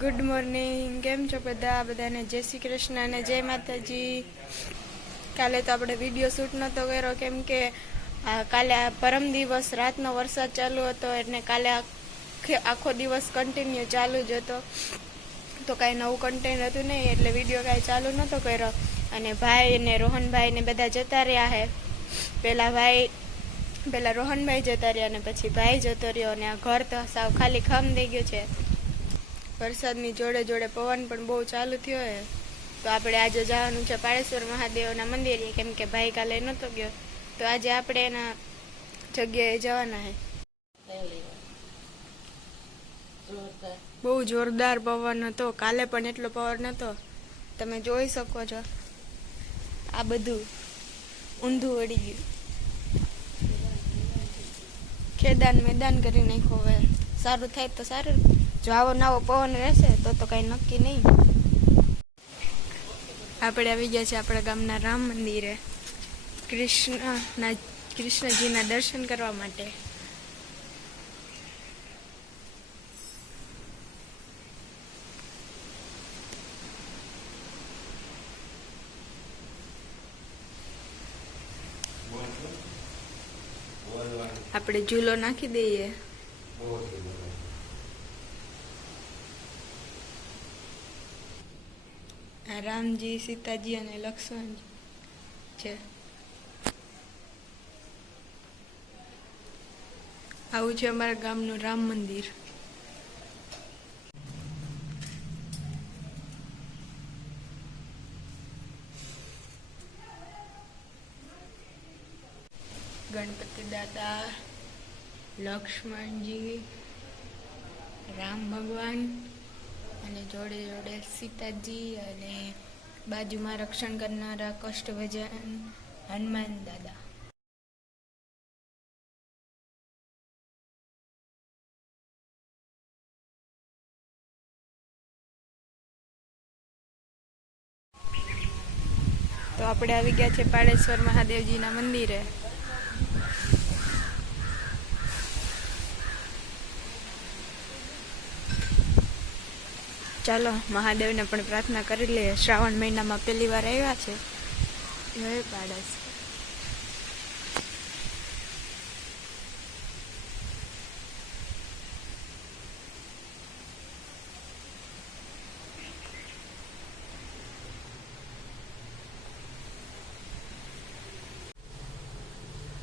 Good morning, કેમ છો બધાને જય શ્રી કૃષ્ણ અને જય માતાજી. કાલે તો આપણે વિડીયો શૂટ નહોતો કર્યો કેમ કે કાલે પરમ દિવસ રાતનો વરસાદ ચાલુ હતો એટલે કાલે આખો દિવસ કન્ટિન્યુ ચાલુ જ હતો, તો કાંઈ નવું કન્ટેન્ટ હતું નહીં એટલે વિડીયો કાંઈ ચાલુ નહોતો કર્યો. અને ભાઈ ને રોહનભાઈ ને બધા જતા રહ્યા છે. પહેલાં રોહનભાઈ જતા રહ્યા અને પછી ભાઈ જતો રહ્યો અને આ ઘર તો સાવ ખાલી ખમ થઈ ગયું છે. વરસાદની જોડે જોડે પવન પણ બહુ ચાલુ થયો છે. તો આપણે આજે જવાનું છે પાળેશ્વર મહાદેવના મંદિરે કેમ કે ભાઈ કાલે નહોતો ગયો, તો આજે આપણે એના જગ્યાએ જવાના છે. બહુ જોરદાર પવન હતો, કાલે પણ એટલો પવન હતો, તમે જોઈ શકો છો. આ બધું ઊંધું વળી ગયું, ખેદાન મેદાન કરી નાખ્યો. હવે સારું થાય તો સારું, જો આવો નવો પવન રહેશે તો કાંઈ નક્કી નહીં. આપણે આવી ગયા છે આપણા ગામના રામ મંદિરે કૃષ્ણજીના દર્શન કરવા માટે. આપણે ઝૂલો નાખી દઈએ. રામજી, સીતાજી અને લક્ષ્મણજી છે. આવું છે અમારા ગામનું રામ મંદિર. ગણપતિ દાદા, લક્ષ્મણજી, રામ ભગવાન અને જોડે જોડે સીતાજી અને બાજુમાં રક્ષણ કરનારા કષ્ટભંજન હનુમાન દાદા. તો આપણે આવી ગયા છે પાળેશ્વર મહાદેવજીના મંદિરે. ચાલો મહાદેવને પણ પ્રાર્થના કરી લઈએ. શ્રાવણ મહિનામાં પહેલી વાર આવ્યા છે. જય પાળેશ્વર.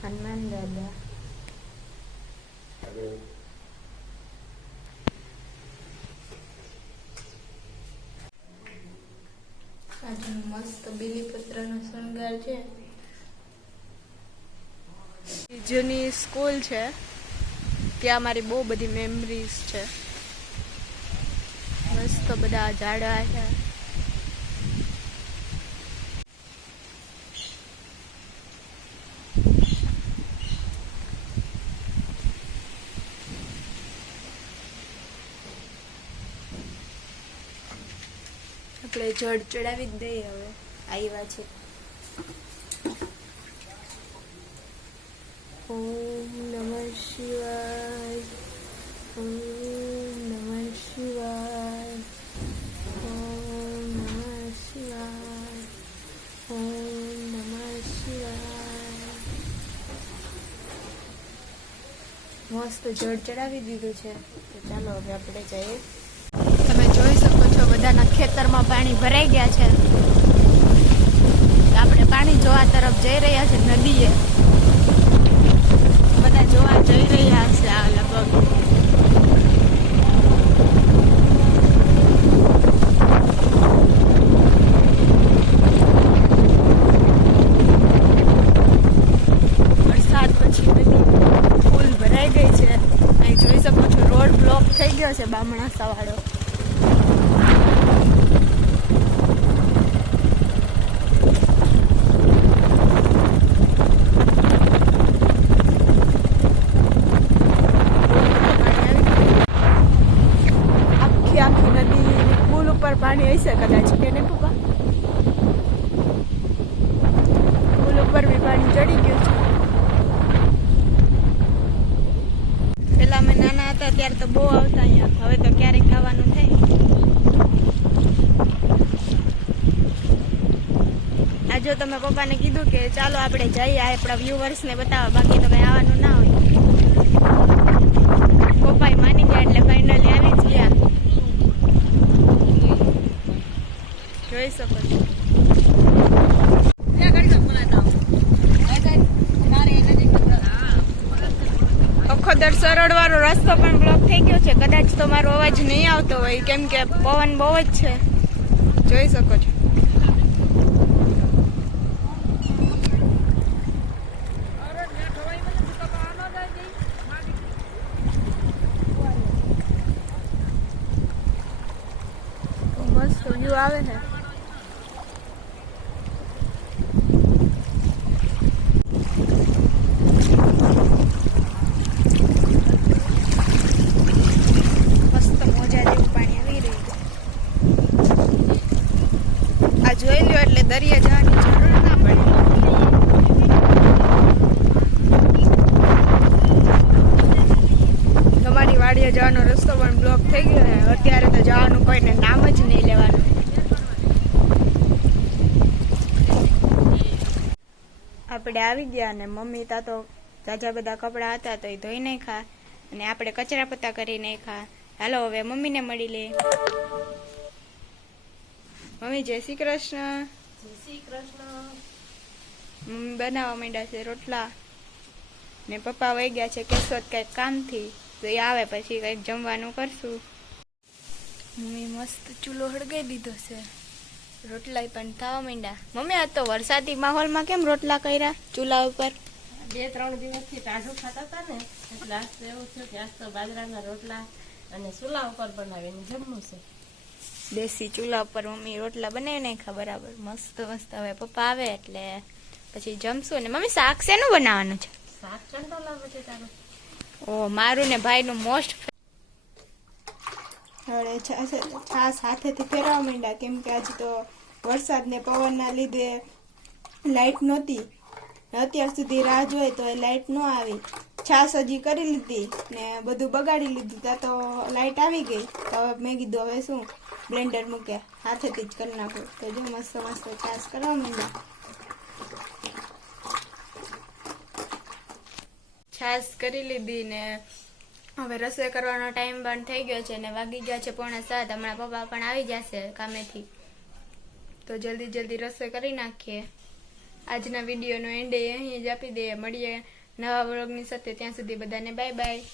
હનુમાન દાદા, મસ્ત બીલીપત્રનો શણગાર છે. જૂની સ્કૂલ છે, ત્યાં મારી બહુ બધી મેમરીઝ છે. મસ્ત બધા ઝાડા છે. આપણે જળ ચડાવી જ દઈએ. હવે આવ્યા છે. ઓમ નમઃ શિવાય, ઓમ નમઃ શિવાય, ઓમ નમઃ શિવાય, ઓમ નમઃ શિવાય. મસ્ત જળ ચડાવી દીધું છે. તો ચાલો હવે આપણે જઈએ. તમે જોઈ શકો છો બધાના ખેતરમાં પાણી ભરાઈ ગયા છે. આપણે પાણી જોવા તરફ જઈ રહ્યા છે. નદીએ બધા જોવા જઈ રહ્યા છે. આ લગભગ વરસાદ પછી નદી ફૂલ ભરાઈ ગઈ છે. અહીં જોઈ શકો છો રોડ બ્લોક થઈ ગયો છે બામણાસા વાળો. પાણી હશે કદાચ કે નહીં પપ્પા? પુલ ઉપર બી પાણી ચડી ગયું છે. પેલા અમે નાના હતા ત્યારે તો બહુ આવતા અહીંયા, હવે તો ક્યારેક આવવાનું થાય. જો તમે પપ્પાને કીધું કે ચાલો આપણે જઈએ આપણા વ્યુઅર્સને બતાવવા, બાકી તો કઈ આવવાનું ના હોય. પપ્પાએ માની ગયા એટલે ફાઇનલી આવી જ ગયા. જોઈ શકો છો. અખોદર સરળ વાળો રસ્તો પણ બ્લોક થઈ ગયો છે. કદાચ તો મારો અવાજ નહીં આવતો હોય કેમ કે પવન બહુ જ છે. જોઈ શકો છો. મસ્ત વ્યૂ આવે છે. જોઈ લો એટલે દરિયા જવાની જરૂર ના પડે. તમારી વાડીએ જવાનો રસ્તો પણ બ્લોક થઈ ગયો છે. અત્યારે તો જવાનું કોઈને નામ જ નહીં લેવાનું. આપણે આવી ગયા અને મમ્મી તા તો જાજા બધા કપડા હતા તો એ ધોઈ નાખ્યા અને આપણે કચરા પત્તા કરી નાખ્યા. હાલો હવે મમ્મીને મળી લે. મમ્મી જય શ્રી કૃષ્ણ. જય શ્રી કૃષ્ણ. મમ્મી બનાવવા માંડ્યા છે રોટલા ને પપ્પા વહી ગયા છે કેશોદ કઈક કામથી, તો એ આવે પછી કઈક જમવાનું કરશું. મમ્મી મસ્ત ચૂલો હળગાઈ દીધો છે. રોટલા પણ થવા માંડ્યા. મમ્મી આજ તો વરસાદી માહોલમાં કેમ રોટલા કર્યા ચૂલા ઉપર? 2-3 દિવસથી ટાઢું ખાતા હતા ને એટલે આજ તો એવું થયું કે આજ તો બાજરાના રોટલા અને ચૂલા ઉપર બનાવીને જમવું છે. દેશી ચૂલા ઉપર મમ્મી રોટલા બનાવી નાખ્યા બરાબર મસ્ત મસ્ત. હવે પપ્પા આવે એટલે પછી જમશું. ને મમ્મી શાક શેનું બનાવવાનું છે? શાક કંટોલા બટેટાનું. ઓ મારું ને ભાઈનું મોસ્ટ. હવે છાસ હાથેથી ફેરવા માંડ્યા કેમ કે આજે તો વરસાદ ને પવનના લીધે લાઈટ નહોતી. અત્યાર સુધી રાહ જોઈ તો એ લાઈટ ન આવી. છાસ હજી કરી લીધી ને બધું બગાડી લીધું. ત્યાં તો લાઈટ આવી ગઈ તો હવે મેં કીધું હવે શું બ્લેન્ડર મૂકે હાથેથી જ કરી નાખું. તો જો મસ્ત મસ્ત છાસ કરવા માંડ્યા. છાસ કરી લીધી ને હવે રસોઈ કરવાનો ટાઈમ પણ થઈ ગયો છે ને વાગી ગયા છે 6:45. હમણાં પપ્પા પણ આવી જશે કામેથી તો જલ્દી રસોઈ કરી નાખીએ. આજના વિડીયોનો એન્ડ અહીં જ આપી દઈએ. મળીએ નવા વ્લોગની સાથે. ત્યાં સુધી બધાને બાય બાય.